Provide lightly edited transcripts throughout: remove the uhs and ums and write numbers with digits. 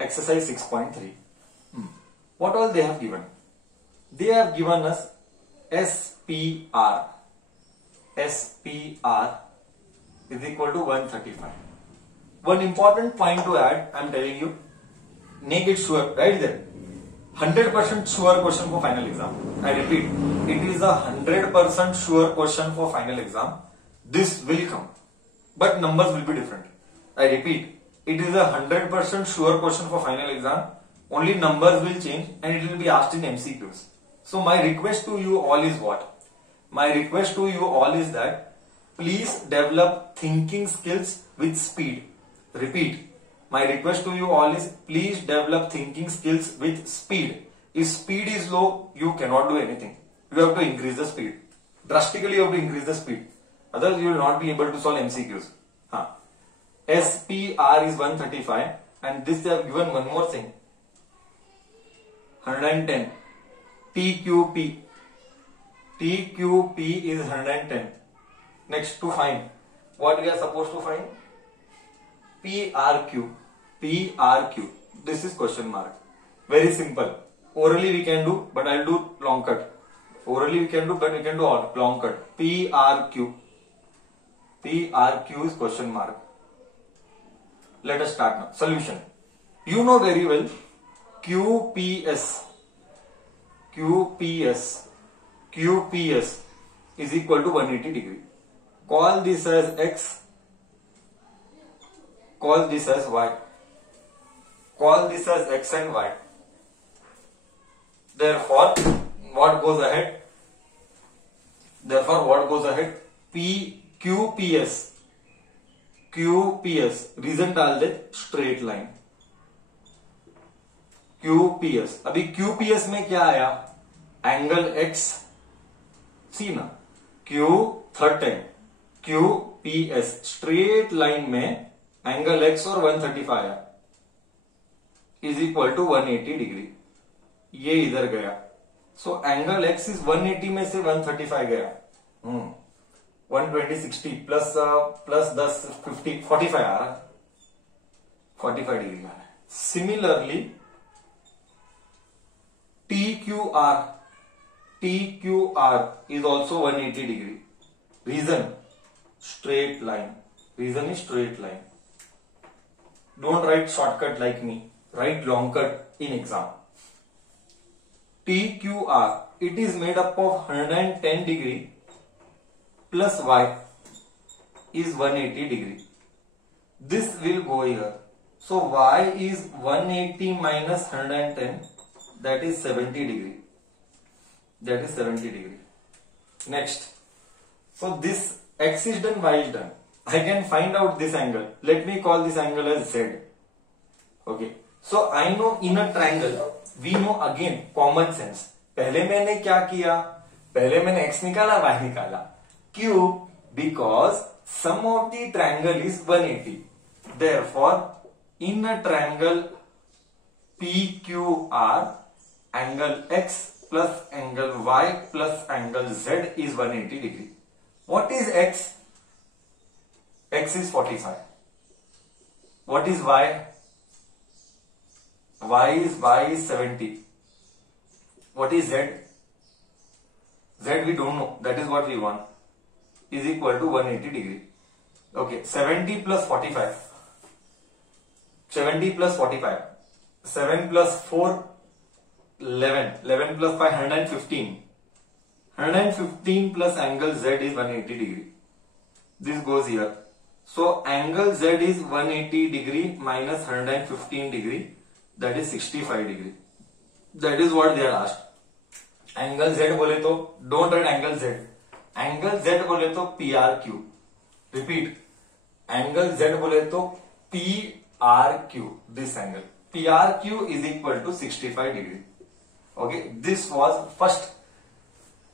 exercise 6.3. What all they have given? They have given us SPR. SPR is equal to 135. One important point to add, I am telling you, make it sure, right there. 100% sure question for final exam. I repeat, it is a 100% sure question for final exam. This will come, but numbers will be different. I repeat, it is a 100% sure question for final exam. Only numbers will change and it will be asked in MCQs. So my request to you all is what? My request to you all is that please develop thinking skills with speed. Repeat. My request to you all is please develop thinking skills with speed. If speed is low, you cannot do anything. You have to increase the speed. Drastically you have to increase the speed. Otherwise you will not be able to solve MCQs. SPR is 135 and this they have given one more thing. 110. TQP. TQP is 110. Next to find. What we are supposed to find? PRQ. PRQ. This is question mark. Very simple. Orally we can do, but I'll do long cut. Orally we can do, but we can do long cut. PRQ. PRQ is question mark. Let us start now. Solution. You know very well QPS. QPS. QPS is equal to 180 degree. Call this as X. Call this as Y. Call this as X and Y. Therefore, what goes ahead? Therefore, what goes ahead? QPS. QPS. Reason डाल दे straight line. QPS. अभी QPS में क्या आया? Angle X. सी ना. Q third time. QPS. Straight line में angle X और 135 आया is equal to 180 degree. ये इधर गया. सो एंगल X इज 180 में से 135 गया. 120 60 प्लस 10 50 45 आ रहा. 45 डिग्री आ रहा है. Similarly TQR is also 180 degree. Reason straight line. Reason is straight line. Don't write shortcut like me. Write long cut in exam. TQR, it is made up of 110 degree plus Y is 180 degree. This will go here. So Y is 180 minus 110, that is 70 degree. That is 70 degree. Next. So this X is done, Y is done. I can find out this angle. Let me call this angle as Z. Okay. So I know in a triangle, we know again common sense. पहले मैंने क्या किया? पहले मैंने X निकाला, Y निकाला. Q because sum of the triangle is 180. Therefore, in a triangle PQR, angle X plus angle Y plus angle Z is 180 degree. What is X? X is 45. What is Y? Y is 70. What is Z? Z we don't know. That is what we want. Is equal to 180 degree. Okay. 70 plus 45. 70 plus 45. 7 plus 4, 11. 11 plus 5, 115. 115 plus angle Z is 180 degree. This goes here. So angle Z is 180 degree minus 115 degree. That is 65 degree. That is what they are asked. Angle Z बोले तो don't write angle Z. Angle Z बोले तो PRQ. Repeat. Angle Z बोले तो PRQ. This angle. PRQ is equal to 65 degree. Okay. This was first.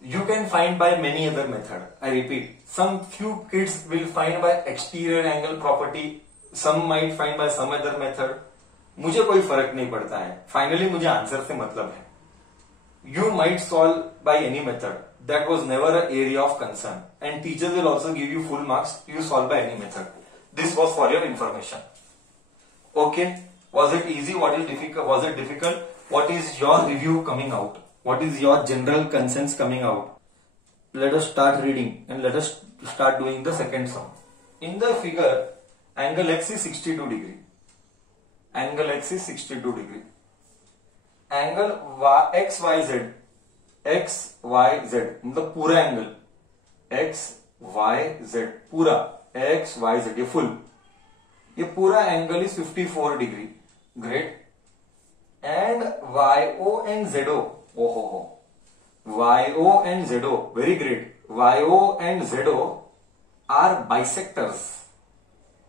You can find by many other method. I repeat. Some few kids will find by exterior angle property. Some might find by some other method. मुझे कोई फर्क नहीं पड़ता है. Finally मुझे answer से मतलब है. You might solve by any method. That was never an area of concern. And teachers will also give you full marks. You solve by any method. This was for your information. Okay. Was it easy? What is difficult? Was it difficult? What is your review coming out? What is your general consensus coming out? Let us start reading and let us start doing the second sum. In the figure, angle x is 62 degree. Angle x is 62 degree. Angle x y z मतलब पूरा angle x y z पूरा x y z ये full ये पूरा angle is 54 degree. Great. And YO and ZO, ओहो YO and ZO, very great. YO and ZO are bisectors.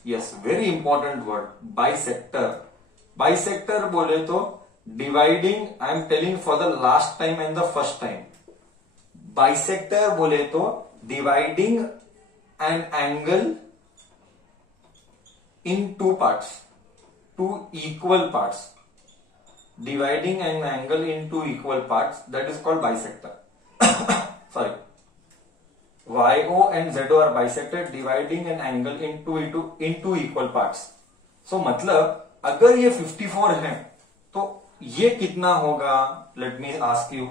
Yes, very important word, bisector. Bisector बोले तो dividing, I am telling for the last time and the first time. Bisector बोले तो dividing an angle in two parts, two equal parts. Dividing an angle in two equal parts, that is called bisector. Sorry. YO and ZO are bisected, dividing an angle in two equal parts. So मतलब अगर ये 54 है तो ये कितना होगा? Let me ask you.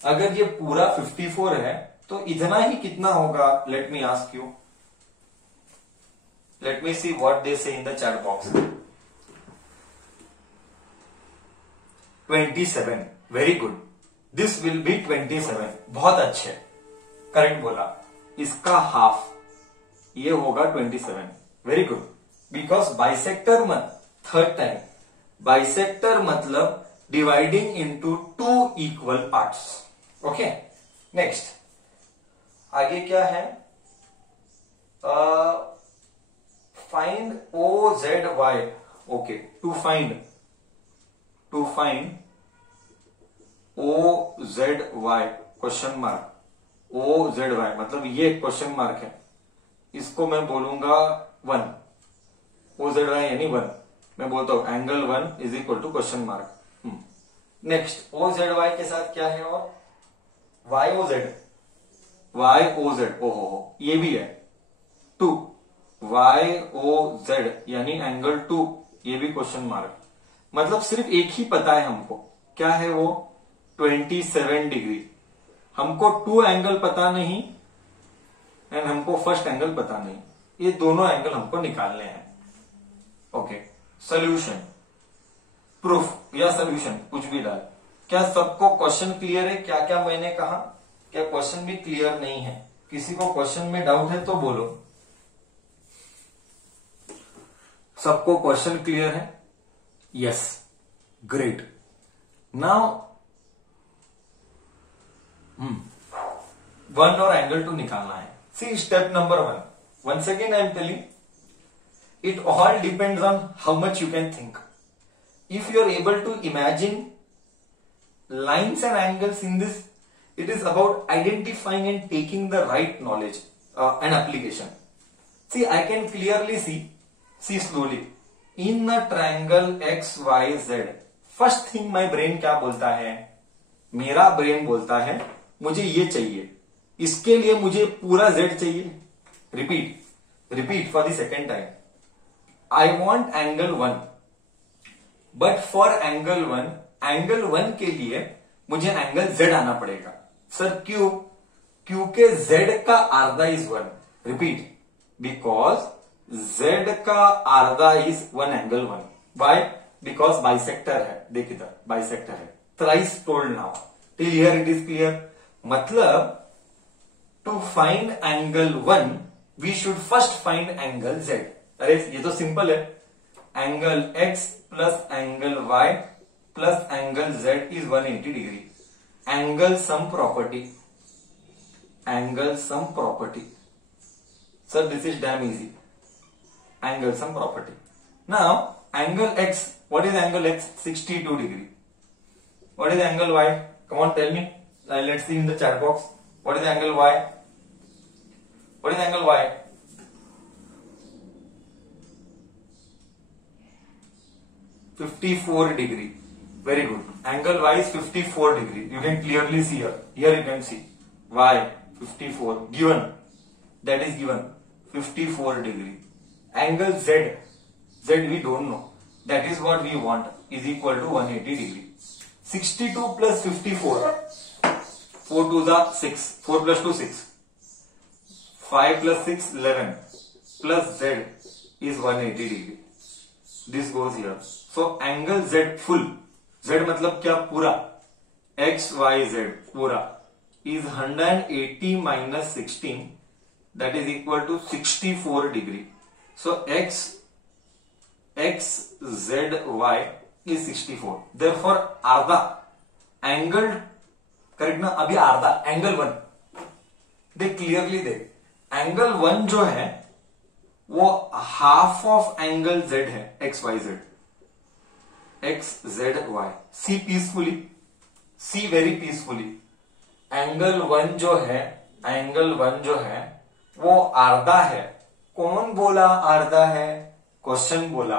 अगर ये पूरा 54 है तो इतना ही कितना होगा? Let me ask you. Let me see what they say in the chat box. 27. Very good. This will be 27. बहुत अच्छे. करेक्ट बोला. इसका हाफ ये होगा 27. Very good. Because bisector third time bisector मतलब dividing into two equal parts. Okay. Next आगे क्या है? Find OZY. Okay. To find OZY question mark. OZY मतलब ये क्वेश्चन मार्क है. इसको मैं बोलूंगा 1. OZY यानी 1. मैं बोलता हूं angle 1 is equal to question mark. Next OZY के साथ क्या है? और YOZ. ओहो ये भी है 2. YOZ यानी एंगल 2, ये भी क्वेश्चन मार्क. मतलब सिर्फ एक ही पता है हमको. क्या है वो? 27 डिग्री. हमको 2 एंगल पता नहीं एंड हमको फर्स्ट एंगल पता नहीं. ये दोनों एंगल हमको निकालने हैं. ओके. सोल्यूशन, प्रूफ या सोल्यूशन कुछ भी डाल. क्या सबको क्वेश्चन क्लियर है? क्या क्या मैंने कहा? क्या क्वेश्चन भी क्लियर नहीं है? किसी को क्वेश्चन में डाउट है तो बोलो. सबको क्वेश्चन क्लियर है? यस. ग्रेट. नाउ 1 और एंगल 2 निकालना है. See step number 1. Once again I am telling, it all depends on how much you can think. If you are able to imagine lines and angles in this, it is about identifying and taking the right knowledge and application. See, I can clearly see slowly. In a triangle XYZ, first thing my brain क्या बोलता है? मेरा brain बोलता है मुझे ये चाहिए. इसके लिए मुझे पूरा Z चाहिए. Repeat for the second time. I want angle 1, but for angle 1 के लिए मुझे एंगल Z आना पड़ेगा. सर क्यों? क्योंकि Z का आधा इज 1. रिपीट. बिकॉज Z का आधा is 1 angle 1. Why? Because bisector है. देख इधर बाइसेक्टर है. Thrice told now. Till here it is clear. मतलब to find angle 1 we should first find angle Z. अरे ये तो सिंपल है. Angle X plus angle Y plus angle Z is 180 degree. Angle sum property. Sir this is damn easy. Angle sum property. Now angle X, what is angle X? 62 degree. What is angle Y? Come on tell me. Let's see in the chat box. What is angle Y? What is angle Y? 54 degree. Very good. Angle Y is 54 degree. You can clearly see here. Here you can see Y 54 given. That is given 54 degree. Angle Z we don't know. that is what we want, is equal to 180 degree. 62 plus 54, 4 to the 6, 4 plus 2 6, 5 plus 6 11, plus z is 180 degree. This goes here. So angle z full, z मतलब क्या, पूरा, x y z पूरा is 180 minus 16, that is equal to 64 degree. So x z y is 64. Therefore आधा angle, correct ना, अभी आधा angle 1 देख clearly, देख एंगल 1 जो है वो हाफ ऑफ एंगल z है, x y z, x z y. सी पीसफुली, सी वेरी पीसफुली. एंगल 1 जो है, एंगल 1 जो है वो आधा है. कौन बोला आधा है? क्वेश्चन बोला,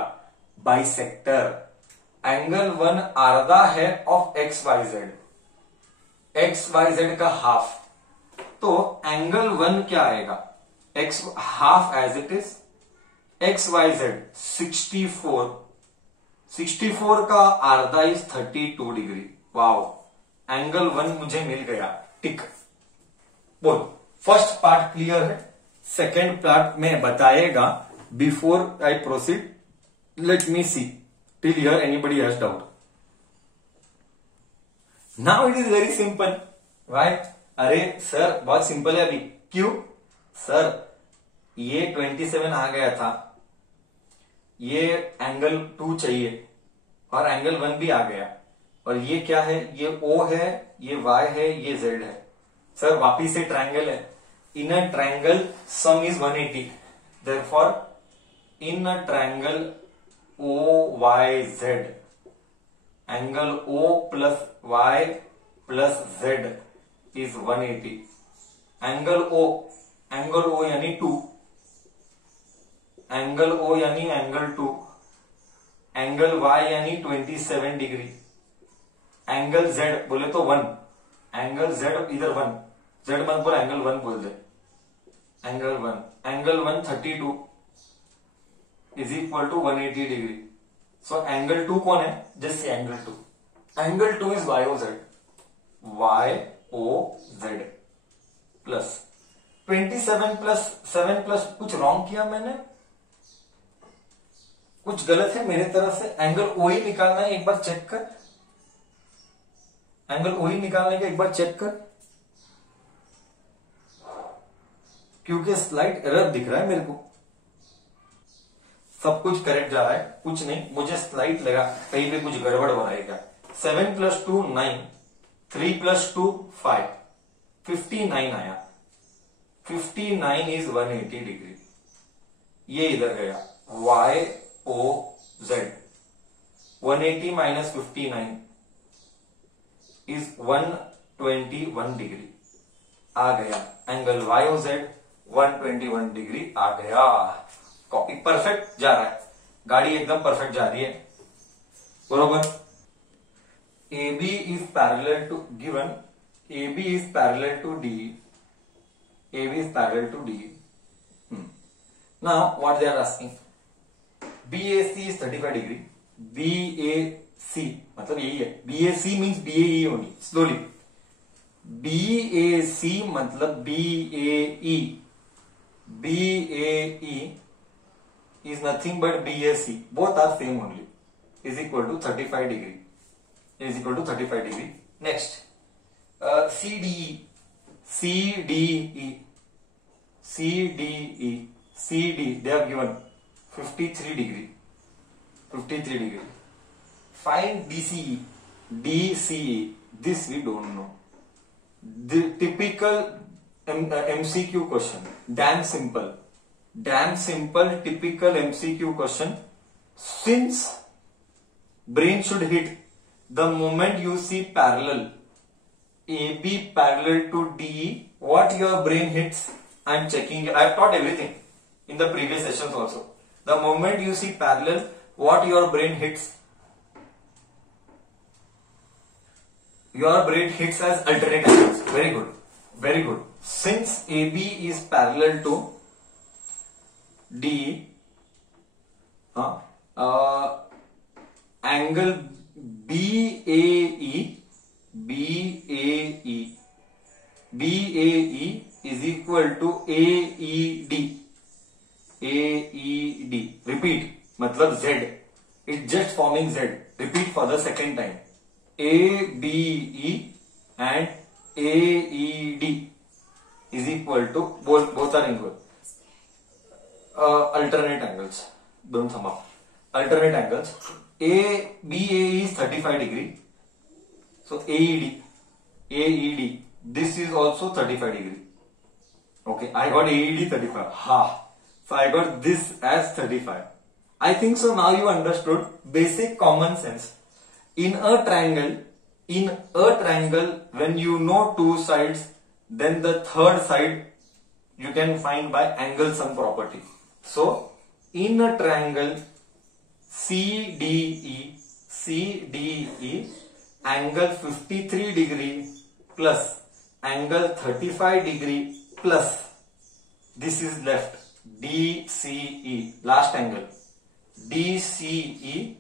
बाइसेक्टर. एंगल 1 आधा है of X Y Z, X Y Z का हाफ. तो एंगल 1 क्या आएगा? X half as it is, X Y Z 64, 64 का आधा इज 32 डिग्री. वाओ, एंगल 1 मुझे मिल गया, टिक. बोल, फर्स्ट पार्ट क्लियर है. सेकेंड पार्ट में बताएगा. Before I proceed, let me see till here anybody has doubt. Now it is very simple, right? अरे sir बहुत सिंपल है अभी. क्यों सर? ये 27 आ गया था, ये एंगल 2 चाहिए और एंगल 1 भी आ गया. और ये क्या है? ये O है, ये Y है, ये Z है. सर वापिस से ट्रायंगल है. In a triangle sum is 180. Therefore in a triangle OYZ, angle O plus Y plus Z is 180. Angle O यानी 2, एंगल O यानी एंगल 2, एंगल Y यानी 27 डिग्री, एंगल Z बोले तो 1, एंगल Z इधर 1, Z मत बोल, angle 1 बोल दे. Angle 1 32 is equal to 180 degree. So angle 2 कौन है? Just angle 2. Angle 2 is YOZ, YOZ plus 27 plus 7 plus, कुछ रॉन्ग किया मैंने, कुछ गलत है मेरे तरफ से. एंगल O ही निकालना है, एक बार चेक कर. एंगल O ही निकालने का एक बार चेक कर, क्योंकि स्लाइड एरर दिख रहा है मेरे को. सब कुछ करेक्ट जा रहा है, कुछ नहीं, मुझे स्लाइड लगा कहीं पे कुछ गड़बड़ हो रहा है क्या. 7 प्लस 2 9, 3 प्लस 2 5, 59 आया. 59 इज 180 डिग्री. ये इधर गया, YOZ 180 माइनस 59 इज 121 डिग्री आ गया. एंगल YOZ 121 डिग्री आ गया. कॉपी परफेक्ट जा रहा है, गाड़ी एकदम परफेक्ट जा रही है, बरोबर. AB is parallel to, given AB is parallel to DE, AB is parallel to DE. Now what they are asking, BAC is 35 degree. BAC मतलब यही है, BAC means BAE only. Slowly, BAC मतलब BAE, BAE is nothing but BAC, both are same only, is equal to 35 degree, is equal to 35 degree. Next, CDE, they have given 53 degree, 53 degree. Find DCE, this we don't know. The typical MCQ question, damn simple, typical MCQ question. Since brain should hit the moment you see parallel, AB parallel to DE, what your brain hits? I am checking, I have taught everything in the previous sessions also. The moment you see parallel, what your brain hits? Your brain hits as alternate angles. Very good, very good. Since AB is parallel to DE, angle BAE is equal to AED. Repeat, मतलब Z. It's just forming Z. Repeat for the second time. ABE and AED is equal to, both are equal. Alternate angles. Don't sum up. Alternate angles. BAE is 35 degree. So AED. This is also 35 degree. Okay, I got AED 35. Ha. So I got this as 35. I think so now you understood basic common sense. In a triangle, when you know two sides, then the third side you can find by angle sum property. So in a triangle CDE, angle 53 degree plus angle 35 degree plus this is left DCE, last angle DCE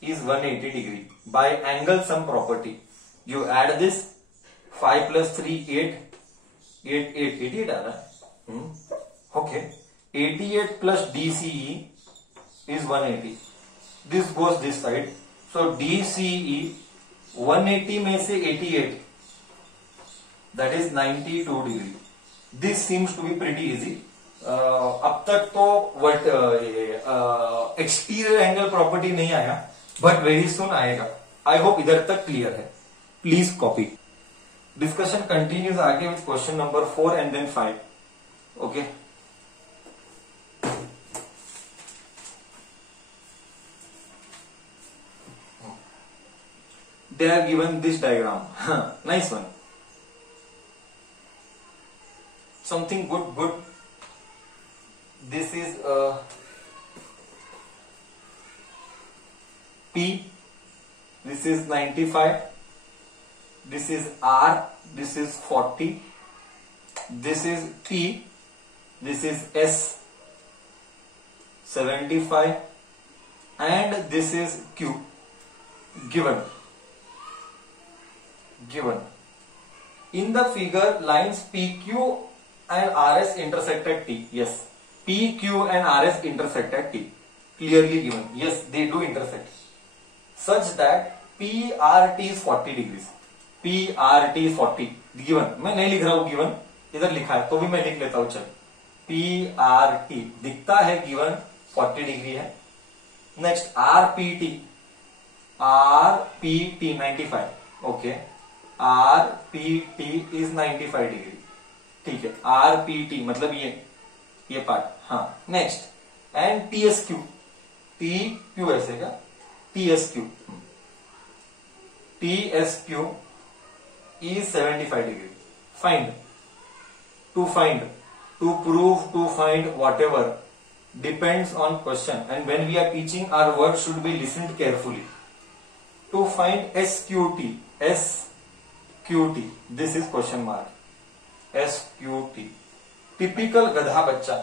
is 180 degree. By angle sum property you add this 5 plus 3 88 आ रहा है. Okay, 88 plus DCE is 180. This goes this side. So DCE 180 में से 88, that is 92 degree. This seems to be pretty easy. अब तक तो exterior angle property नहीं आया, but very soon आएगा. आई होप इधर तक क्लियर है. Please copy. डिस्कशन कंटिन्यूज आगे with question number 4 and then 5. Okay, they are given this diagram. Nice one. Something good. This is P. This is 95. This is R. This is 40. This is T. This is S. 75. And this is Q. Given. In the figure, lines PQ and RS intersect at T. Yes, PQ and RS intersect at T. Clearly given. Yes, they do intersect. Such that PRT is 40 degrees. PRT is 40. Given. मैं नहीं लिख रहा हूं given. इधर लिखा है तो भी मैं लिख लेता हूं. चल, PRT दिखता है given 40 डिग्री है. Next RPT 95. Okay, RPT is 95 degree. ठीक है, RPT मतलब ये पार्ट. हाँ, नेक्स्ट एंड TSQ. TQ ऐसे का TSQ is 75 degree. To prove, to find, whatever depends on question, and when we are teaching, our words should be listened carefully. To find SQT, this is question mark. SQT. Typical गधा बच्चा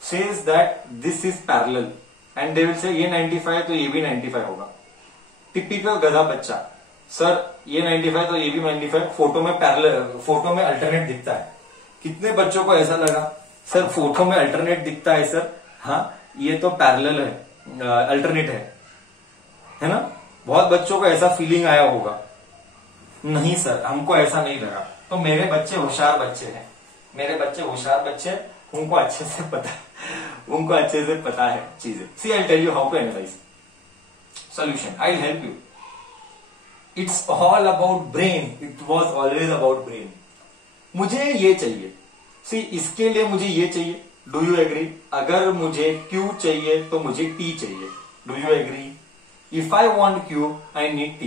says that this is parallel, and they will say ये 95 तो ये भी 95 होगा. Typical गधा बच्चा, sir ये 95 तो ये भी 95, फोटो में पैरेलल, फोटो में अल्टरनेट दिखता है. कितने बच्चों को ऐसा लगा, सर फोटो में अल्टरनेट दिखता है सर, हाँ ये तो पैरेलल है, अल्टरनेट है ना. बहुत बच्चों को ऐसा फीलिंग आया होगा. नहीं सर, हमको ऐसा नहीं लगा. तो मेरे बच्चे होशियार बच्चे हैं, उनको अच्छे से पता है चीजें. See I tell you how to analyse. Solution. I'll help you. It's all about brain. It was always about brain. मुझे ये चाहिए. See, इसके लिए मुझे ये चाहिए. Do you agree? अगर मुझे Q चाहिए तो मुझे T चाहिए. Do you agree? If I want Q, I need T.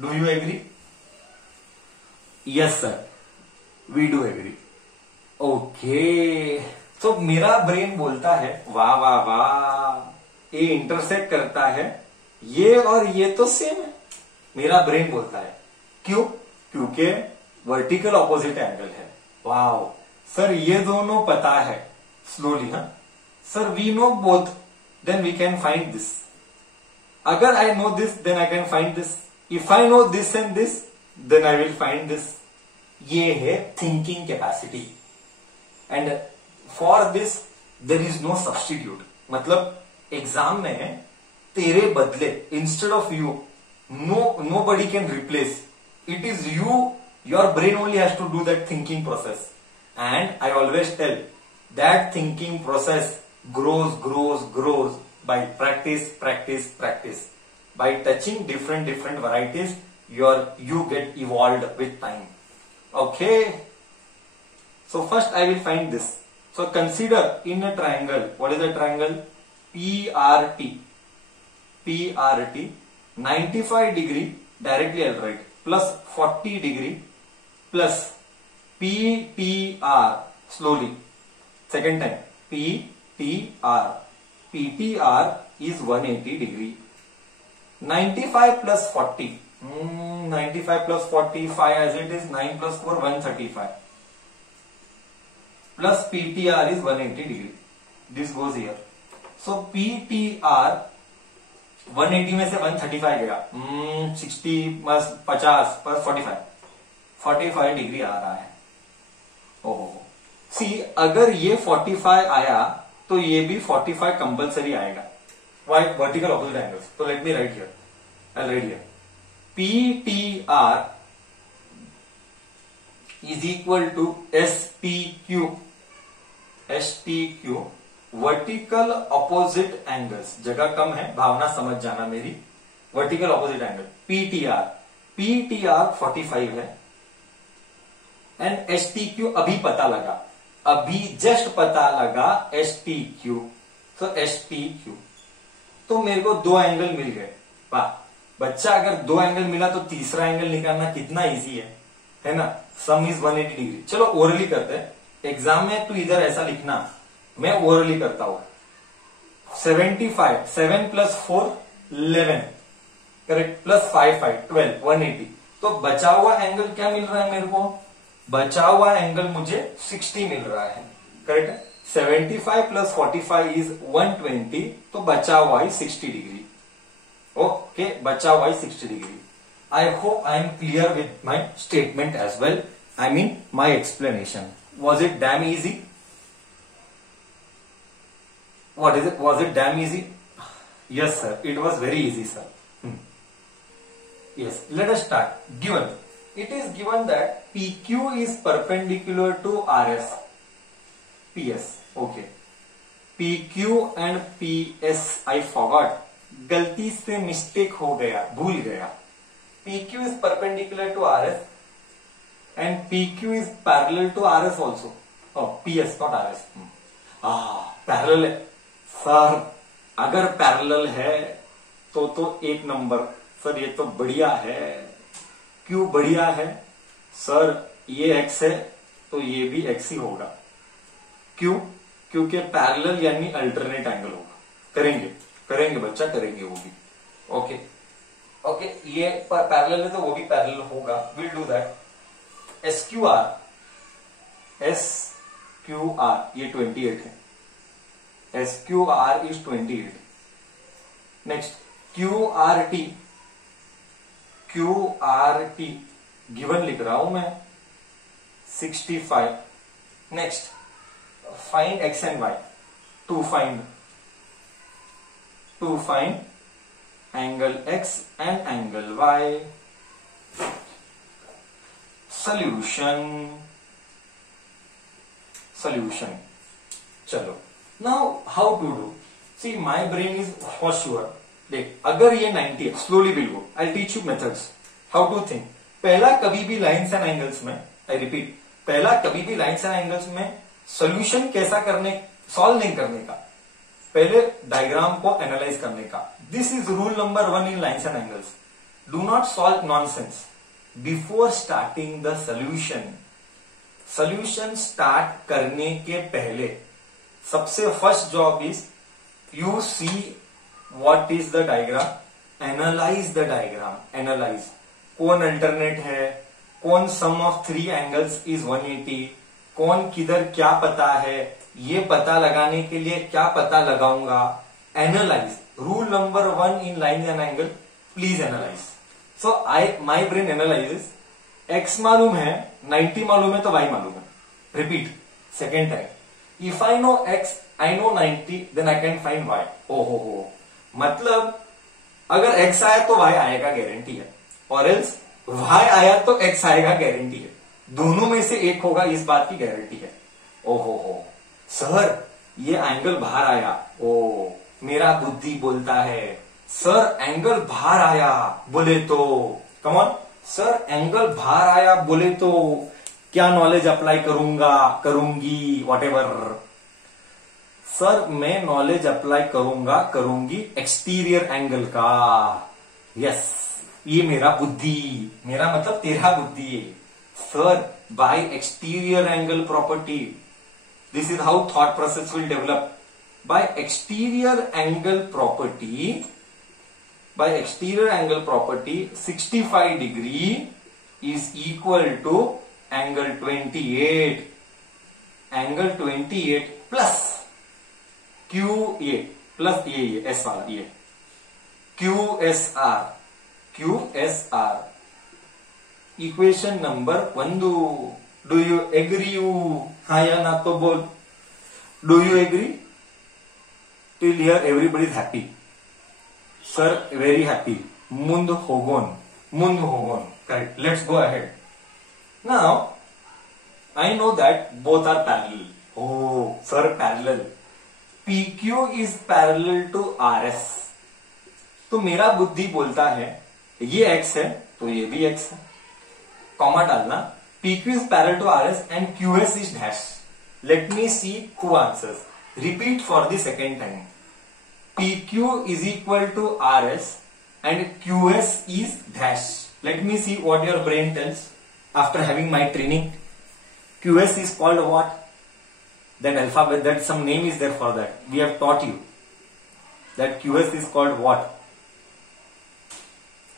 Do you agree? Yes sir. We do agree. Okay. तो मेरा ब्रेन बोलता है वाह वाह वाह, ये इंटरसेक्ट करता है, ये और ये तो सेम है. मेरा ब्रेन बोलता है. क्यों? क्योंकि वर्टिकल ऑपोजिट एंगल है. वाओ सर, ये दोनों पता है. स्लोली, हाँ sir, we know both, then we can find this. अगर I know this then I can find this, if I know this and this then I will find this. ये है thinking capacity. And for this there is no substitute. मतलब exam में तेरे बदले, instead of you, nobody can replace. It is you, your brain only has to do that thinking process. And I always tell that thinking process grows by practice. By touching different varieties, you get evolved with time. Okay. So first I will find this. So consider in a triangle. What is a triangle? PRT. 95 degree directly I'll write, plus 40 degree, plus PTR slowly. Second time. PTR is 180 degree. 95 plus 40. 95 plus 45 as it is, 9 plus 4, 135. Plus PTR is 180 degree. This goes here. So PTR 180 में से 135 गया. 60 plus 50 plus 45 degree आ रहा है. ओहो. सी, अगर ये 45 आया तो ये भी 45 कंपल्सरी आएगा. वाई? Vertical opposite angles. तो let me write here. I write here. PTR is equal to STQ. STQ vertical opposite angles. जगह कम है, भावना समझ जाना मेरी. वर्टिकल ऑपोजिट एंगल PTR 45 है. एंड STQ अभी पता लगा, अभी जस्ट पता लगा STQ. तो STQ, तो मेरे को 2 एंगल मिल गए. वाह बच्चा, अगर 2 एंगल मिला तो तीसरा एंगल निकालना कितना इजी है ना. सम इज 180 डिग्री. चलो ओरली करते हैं. एग्जाम में तू इधर ऐसा लिखना, मैं ओरली करता हूं. 75, 7 plus 4 11, करेक्ट, प्लस 5 12, 180. तो बचा हुआ एंगल क्या मिल रहा है मेरे को? बचा हुआ एंगल मुझे 60 मिल रहा है. करेक्ट है. 75 प्लस 45 इज 120. तो बचा हुआ है 60 डिग्री. ओके, बचा हुआ है 60 degree. I hope I am clear with my statement as well. I mean my explanation. Was it damn easy? What is it? Was it damn easy? Yes, sir. It was very easy, sir. Yes. Let us start. Given. It is given that PQ is perpendicular to RS. PS. Okay. PQ and PS. I forgot. गलती से mistake हो गया, भूल गया. PQ is perpendicular to RS and PQ is parallel to RS also. Oh, PS, not RS. Parallel है. Sir अगर parallel है तो एक नंबर. सर ये तो बढ़िया है. क्यों बढ़िया है? सर ये x है तो ये भी x ही होगा. क्यों? क्योंकि पैरेलल यानी अल्टरनेट एंगल होगा. करेंगे बच्चा, करेंगे वो भी. ओके, ये पैरेलल है तो वो भी पैरेलल होगा. Will do that. SQR ये 28 है. SQR is 28. Next, QRT given लिख रहा हूं मैं 65. Next, find X and Y. To find angle X and angle Y. solution. चलो, now how to do. See my brain is for sure. देख, अगर ये 90 है, slowly will go. I teach you methods how to think. पहला कभी भी lines and angles में, I repeat, पहला कभी भी लाइन्स एंड एंगल्स में सोल्यूशन कैसा करने, सॉल्व नहीं करने का, पहले डायग्राम को एनालाइज करने का. This is rule number 1 in lines and angles. Do not solve nonsense before starting the solution. Solution start करने के पहले सबसे first job is you see what is the diagram, analyse the diagram. Analyse कौन alternate है, कौन सम of 3 angles is 180, कौन किधर क्या पता है, ये पता लगाने के लिए क्या पता लगाऊंगा. Analyse. Rule number 1 in lines and angle, please analyze. So my brain analyzes. X मालूम है, 90 मालूम है तो y मालूम है. Repeat second time. If I know x, I know 90, then I can find y. हो. मतलब अगर x आया तो y आएगा, गारंटी है. और else y आया तो x आएगा, गारंटी है. दोनों में से एक होगा, इस बात की गारंटी है. हो. सर ये एंगल बाहर आया. ओ, मेरा बुद्धि बोलता है सर एंगल बाहर आया बोले तो, कम ऑन सर एंगल बाहर आया बोले तो क्या नॉलेज अप्लाई करूंगी, व्हाटएवर. सर मैं नॉलेज अप्लाई करूंगी एक्सटीरियर एंगल का. यस, ये मेरा मतलब तेरा बुद्धि है. Sir bye exterior angle property, this is how thought process will develop. By exterior angle property, 65 degree is equal to angle 28. Angle 28 plus QA plus ये S वाला ये QSR. Equation number 1. Do you agree? हाँ या ना तो बोल. Do you agree? Till here everybody is happy. Sir, very happy. Mund hogon. Correct. Let's go ahead. Now, I know that both are parallel. Oh, sir, parallel. PQ is parallel to RS. तो मेरा बुद्धि बोलता है ये x है तो ये भी x है. कॉमा डालना. PQ is parallel to RS and QS is dash. Let me see who answers. Repeat for the second time. PQ is equal to RS and QS is dash. Let me see what your brain tells after having my training. QS is called what? That alphabet, that some name is there for that. We have taught you that QS is called what?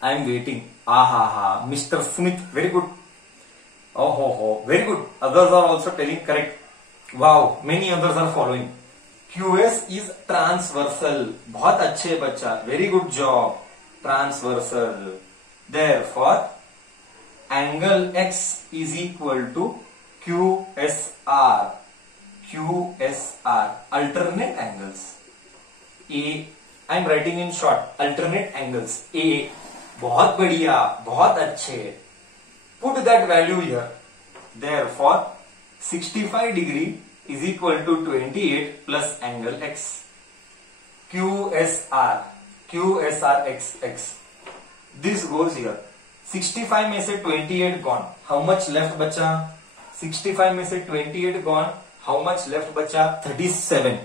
I am waiting. Mr. Smith, very good. Oh, very good. Others are also telling correct. Wow, many others are following. QS is transversal. बहुत अच्छे बच्चा. Very good job. Transversal. Therefore, angle X is equal to QSR. Alternate angles. I am writing in short. Alternate angles. A. बहुत बढ़िया. बहुत अच्छे. Put that value here. Therefore, 65 degree is equal to 28 plus angle X. QSR X. This goes here. 65 में से 28 gone. How much left बचा? 65 में से 28 gone. How much left बचा? 37.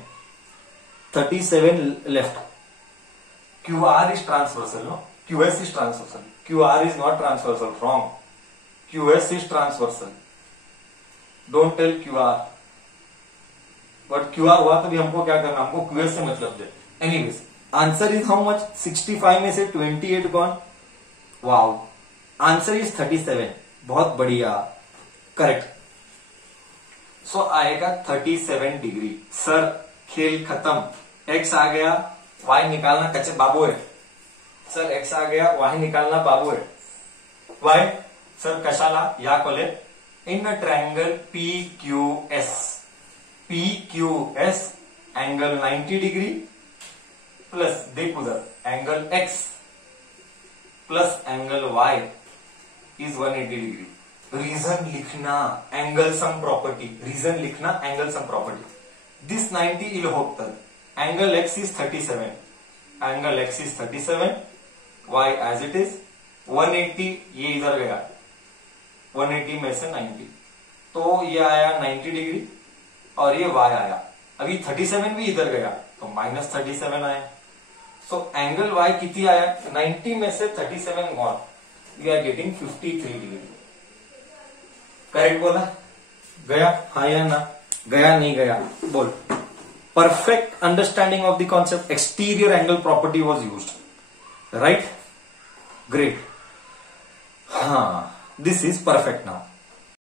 37 left. QR is transversal, no? QS is transversal. QR is not transversal. Wrong. QS is transversal. Don't tell QR. But QR हुआ तो भी हमको क्या करना, हमको QS से मतलब दे. Anyways, answer is how much? 65 में से 28 गॉन. Wow, answer is 37. बहुत बढ़िया, करेक्ट. सो आएगा 37 डिग्री. सर खेल खत्म. X आ गया, Y निकालना कच्चे बाबू है. सर X आ गया, Y निकालना बाबू है. Y सर कशाला या कोले in a triangle PQS angle 90 degree plus देख उधर angle X plus angle Y is 180 degree. Reason लिखना एंगल सम प्रॉपर्टी. दिस 90 इल होता. Angle X is 37. Y as it is. 180 ये इधर गया. 180 में से 90 तो ये आया 90 डिग्री और ये Y आया. अभी 37 भी इधर गया तो -37 आया. सो एंगल Y कितनी आया? 90 में से 37 gone. We are getting 53 degree. Correct बोला? गया हाँ या ना? गया नहीं गया बोल. Perfect understanding of the concept. Exterior angle property was used. Right, great. हाँ, दिस इज परफेक्ट नाउ.